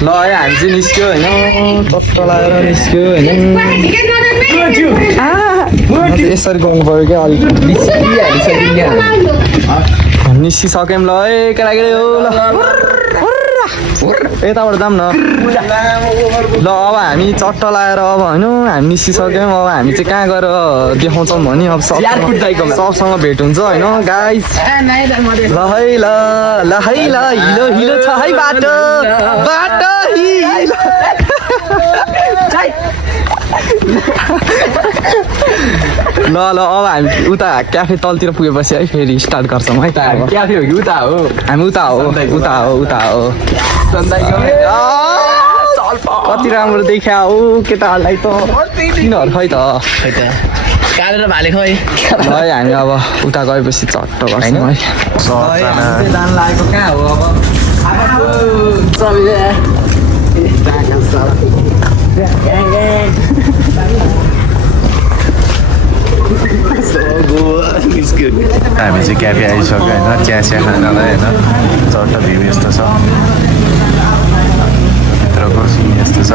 ल है हामी चाहिँ निस्क्यो होइन टट्ट लगाएर निस्क्यो होइन यसरी गाउनु पऱ्यो क्या अलिक निस्किसक्यौँ ल है केटाकेटी हो ल यताबाट जाऊँ न ल अब हामी चट्ट लगाएर अब होइन हामी निस्किसक्यौँ अब हामी चाहिँ कहाँ गएर देखाउँछौँ भने अब सबसँग भेट हुन्छ होइन गाइस ल है ल ल है ल हिलो हिलो छ है बाटो बाटो हिलो ल ल अब हामी उता क्याफे तलतिर पुगेपछि है फेरि स्टार्ट गर्छौँ है क्याफे हो कि उता हो हामी उता हो उता हो उता हो कति राम्रो देखा हो केटाहरूलाई त तिनीहरू खै त कालेर भाले खै है हामी अब उता गएपछि चट्ट गर्छौँ है जान लागेको कहाँ हो हामी चाहिँ क्याफे आइसक्यो होइन चिया चिया खानालाई होइन चट्ट भ्यू यस्तो छ भित्रको सिन यस्तो छ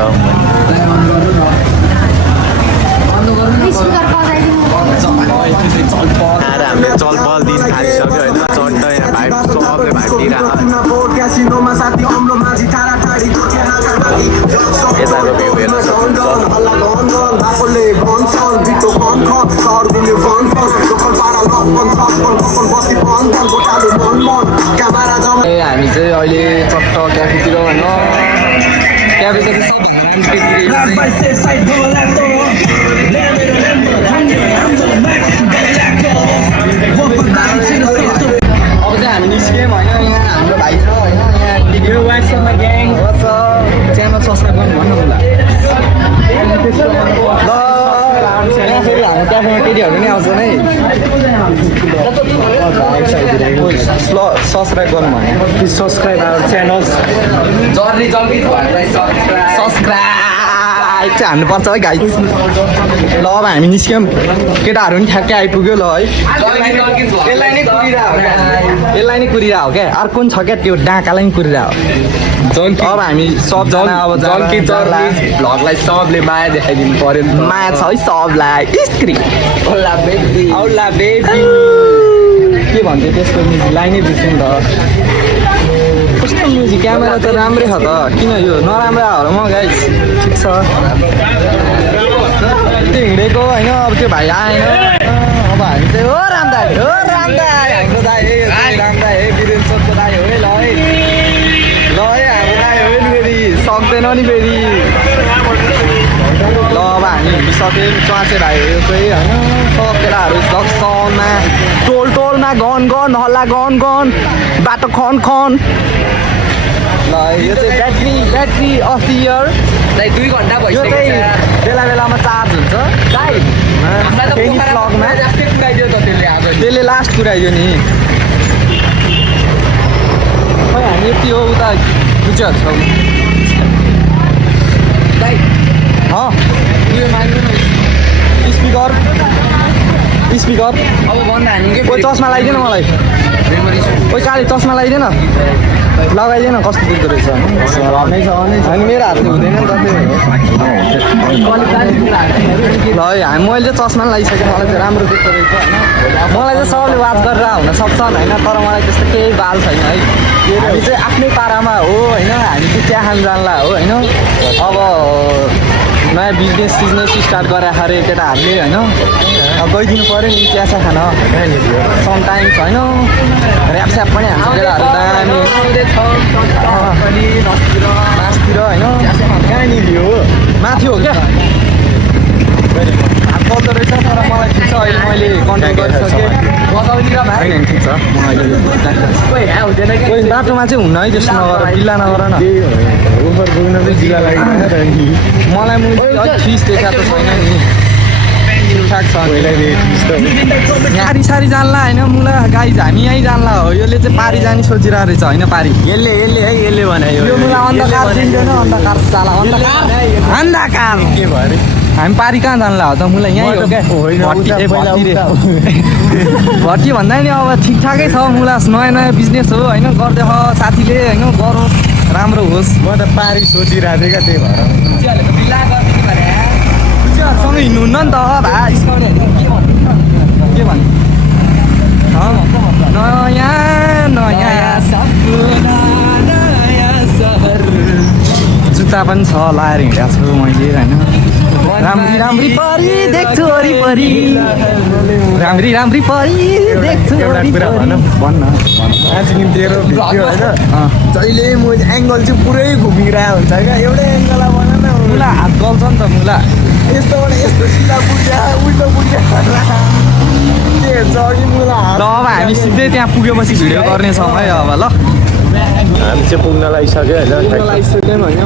हामीले चलपल दिन खाइसक्यो होइन चट्ट यहाँ भाइ सबले भाइ यताको भ्यू हेर्न हामी चाहिँ अहिले चट्ट क्याफेतिर होइन क्याफे त अब चाहिँ हामी निस्क्यौँ होइन यहाँ हाम्रो भाइ छ होइन यहाँ च्यानल सब्सक्राइब गर्नु भन्नु होला यहाँ फेरि हाम्रो क्याफेमा केटीहरू नि आउँछ नै सब्सक्राइब गर्नु भने सब्सक्राइब च्यानल सब्सक्राइब चाहिँ हान्नुपर्छ है गाइस ल अब हामी निस्क्यौँ केटाहरू पनि ठ्याक्कै आइपुग्यो ल है यसलाई नै कुरिरह हो क्या अर्को पनि छ क्या त्यो डाँकालाई पनि कुरिरह हो अब हामी सबजना अब भ्लगलाई सबले माया देखाइदिनु पर्यो माया छ है सबलाई स्क्रिन औला बेबी के भन्छ त्यसको म्युजिकलाई नै बुझ्छु नि त कस्तो म्युजिक क्यामेरा त राम्रै छ त किन यो नराम्रो हो र म गाइस ठिक छ त्यो हिँडेको होइन अब त्यो भाइ आएन अब हामी चाहिँ हो रामदाई हाम्रो दाई रामदाई हे वीरेन्द्रको दाई हो है ल है हाम्रो दाई हो नि फेरि सक्दैन नि फेरि ल अब हामी हिँडिसक्यौँ च्वाचे भाइ हो यो चाहिँ होइन सब केटाहरू जक्सनमा टोलमा गन हल्ला गन बाटो खन ल यो चाहिँ ब्याट्री अफ इयर 2 घन्टा भइसक्यो यो चाहिँ बेला बेलामा चार्ज हुन्छ ब्लगमा त्यसले लास्ट पुऱ्याइदियो नि खै हामी यति हो उता बुझ्छ स्पिकर अब भन्दा हामी कोही चस्मा लगाइदिएन मलाई कोही काले चस्मा लगाइदिएन लगाइदिएन कस्तो देख्दो रहेछ अनि मेरो हातले हुँदैन नि त ल है मैले चाहिँ चस्मा लगाइसकेँ मलाई चाहिँ राम्रो देख्दो रहेछ होइन मलाई चाहिँ सबले वाद गरेर हुन सक्छन् होइन तर मलाई त्यस्तो केही बाल छैन है हामी चाहिँ आफ्नै पारामा हो होइन हामी चाहिँ चिया खान जानला हो होइन अब नयाँ बिजनेस स्टार्ट गरेर अरे केटाहरूले होइन अब गइदिनु पऱ्यो नि चिया खान समटाइम्स होइन ऱ्यापस्याप पनि हाम्रो केटाहरू दामी मासतिर होइन कहाँनिर हो माथि हो क्या हात पर्दो रहेछ तर मलाई ठिक छ अहिले मैले कन्ट्याक्ट गरिसकेँ होइन ठिक छ म अहिले बाटोमा चाहिँ हुन्न है त्यस्तो नगर ढिला नगर न मलाई फिस देखाएको छैन नि ठिकठाक छ पारी सारी जानला होइन मुला गाइज हामी यहीँ जानला हो यसले चाहिँ पारी जाने सोचिरहेको रहेछ होइन पारी यसले भन्यो यो मुला अन्धकार चिन्दैन अन्धकार चाला अन्धकार के भयो अरे हामी पारी कहाँ जानला हो त मुला यहीँ हो क्या भर्ती भन्दा नि अब ठिकठाकै छ मुला नयाँ बिजनेस हो होइन गर्दै साथीले होइन गरोस् राम्रो होस्। म त पारी सोचिरहेको थिएँ क्या त्यही भएर कुचियाहरूको बिल्ला गरिदिनु भने कुचियाहरूसँग हिँड्नुहुन्न नि त भाइ के भन्नु नयाँ नयाँ सपना नयाँ सहर जुत्ता पनि छ लाएर हिँडेको छु मैले होइन राम्री राम्री परी देख्छु वरिपरि राम्री राम्री परी देख्छु एउटा कुरा भनौँ भन्न दार्जिलिङ तेरो भिडियो होइन जहिले म एङ्गल चाहिँ पुरै घुमिरहेको हुन्छ क्या एउटै एङ्गललाई भन न मुला हात गल्छ नि त मुला यस्तोबाट यस्तो सिधा पुग्या उल्टो पुग्या के हेर्छ अघि मुला ल अब हामी सिधै त्यहाँ पुगेपछि भिडियो गर्नेछौँ है अब ल हामी चाहिँ पुग्न लागिसक्यो होइन लगाइसक्यौँ होइन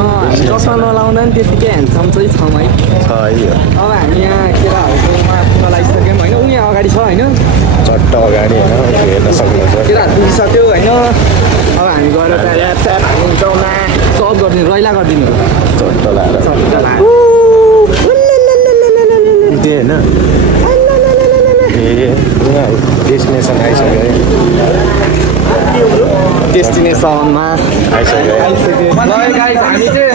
चस्मा नलाउँदा नि त्यतिकै ह्यान्डसम चाहिँ छौँ है छ है अब हामी यहाँ केटाहरूकोमा पुग्न लागिसक्यौँ होइन उनी अगाडि छ होइन चट्ट अगाडि होइन हेर्न सक्नुहुन्छ केटाहरू पुगिसक्यो होइन अब हामी गएर त्यहाँ हुन्छौँ सब गरिदिनु रैला गरिदिनु चट्ट लाएर त्यो होइन ए डेस्टिनेसन आइसक्यो है डेस्टिनेसनमा आइसक्यो है हामी चाहिँ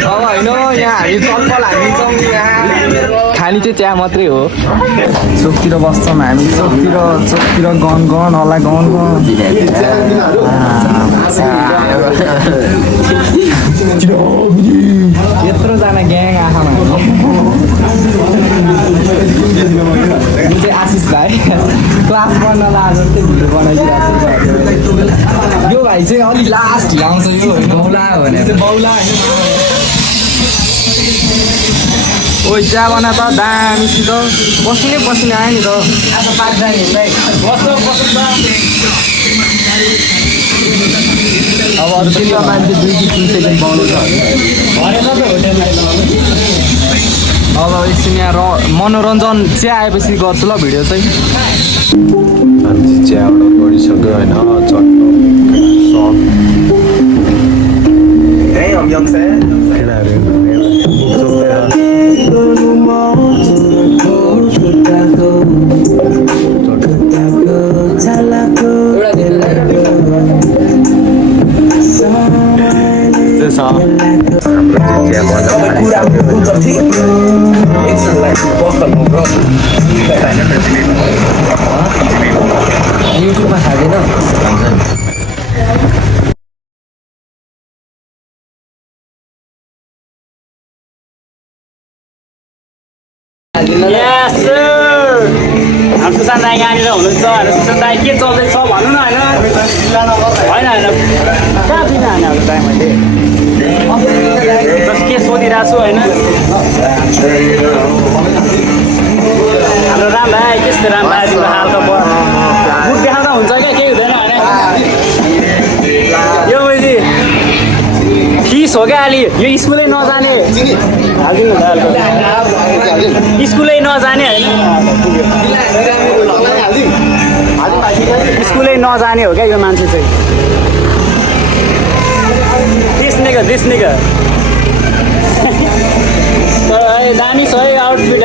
अब होइन यहाँ हामी चप्पल हालिदिन्छौँ यहाँ खाने चाहिँ चिया मात्रै हो चोकतिर बस्छौँ हामी चोकतिर गन होला गन यत्रोजना ग्याङ आँखामा चाहिँ आशिष भाइ क्लास पढ्न लाएर जस्तै भिडियो बनाइदिएको यो भाइ चाहिँ अलिक लास्ट ल्याउँछ यो बौला भने बौला ओ चिया बना त दामीसित बस्ने आयो नि त अब अरू त मान्छे 2 कि 3 सेकेन्ड पाउनु छ अब एकछिन यहाँ मनोरञ्जन चिया आएपछि गर्छु ल भिडियो चाहिँ हामी चाहिँ चियाबाट गइसक्यो होइन चट्ट युट्युबमा खाँदैन Yes, sir! I'm Susan Dai यहाँनिर हुनुहुन्छ होइन सुशान्त दाई के चल्दैछ भन्नु न होइन कहाँ दिन हाने अब दाइ मैले बस के सोधिरहेको छु होइन हाम्रो राम भाइ त्यस्तो राम भाइ तिम्रो हाल त बुट देखाउँदा हुन्छ क्या केही हुँदैन होइन यो मैले फिस हो क्या अलि यो स्कुलै नजाने हालिदिनु स्कुलै नजाने होइन स्कुलै नजाने हो क्या यो मान्छे चाहिँ दिस्नेको दामी छ है outfit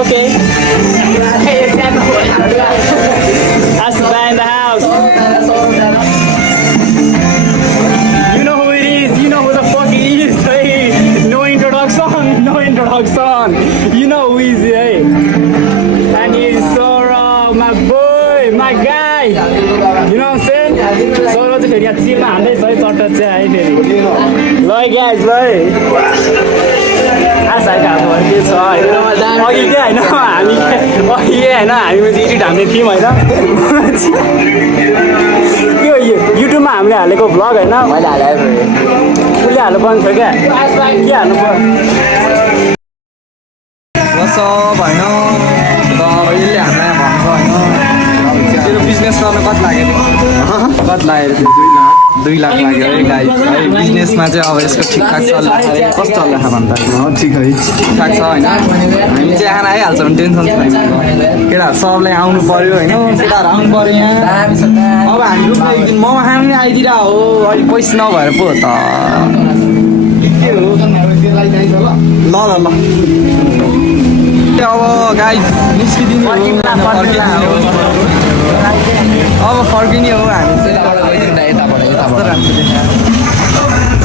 okay Ask the guy in the house. You know who it is. You know who the fuck he is. Hey, no introduction. You know who he is. Hey, and he's Sora, my boy, my guy. You know what I'm saying? Sora चाहिँ फेरि यहाँ चिरमा हान्दैछ है चट्ट चाहिँ है फेरि ल guys ल आशाका अब के छ होइन अघि के होइन हामी होइन हामी चाहिँ एडिट हान्ने थियौँ होइन त्यो युट्युबमा हामीले हालेको भ्लग होइन मैले हालेको उसले हाल्नु पर्ने थियो क्या के हाल्नु पर्यो सब होइन र यसले हामीलाई भन्छ होइन तेरो बिजनेस गर्न कति लाग्यो कति लाग्यो 2 लाख लाग्यो है गाई है बिजनेसमा चाहिँ अब यसको ठिकठाक चल्दाखेरि कस्तो चल्दैछ भन्दा ठिक है ठिकठाक छ होइन हामी चाहिँ खाना आइहाल्छ भने टेन्सन छैन केटाहरू सबलाई आउनु पऱ्यो होइन केटाहरू आउनु पऱ्यो यहाँ अब हामी एक दिन मोमो खानु नि आइदिएर हो अलिक पैसा नभएर पो त के हो ल अब गाई निस्किदिनु फर्किने हो हामी चाहिँ यताबाट गइदिउँ न, यताबाट कस्तो राम्रो देखा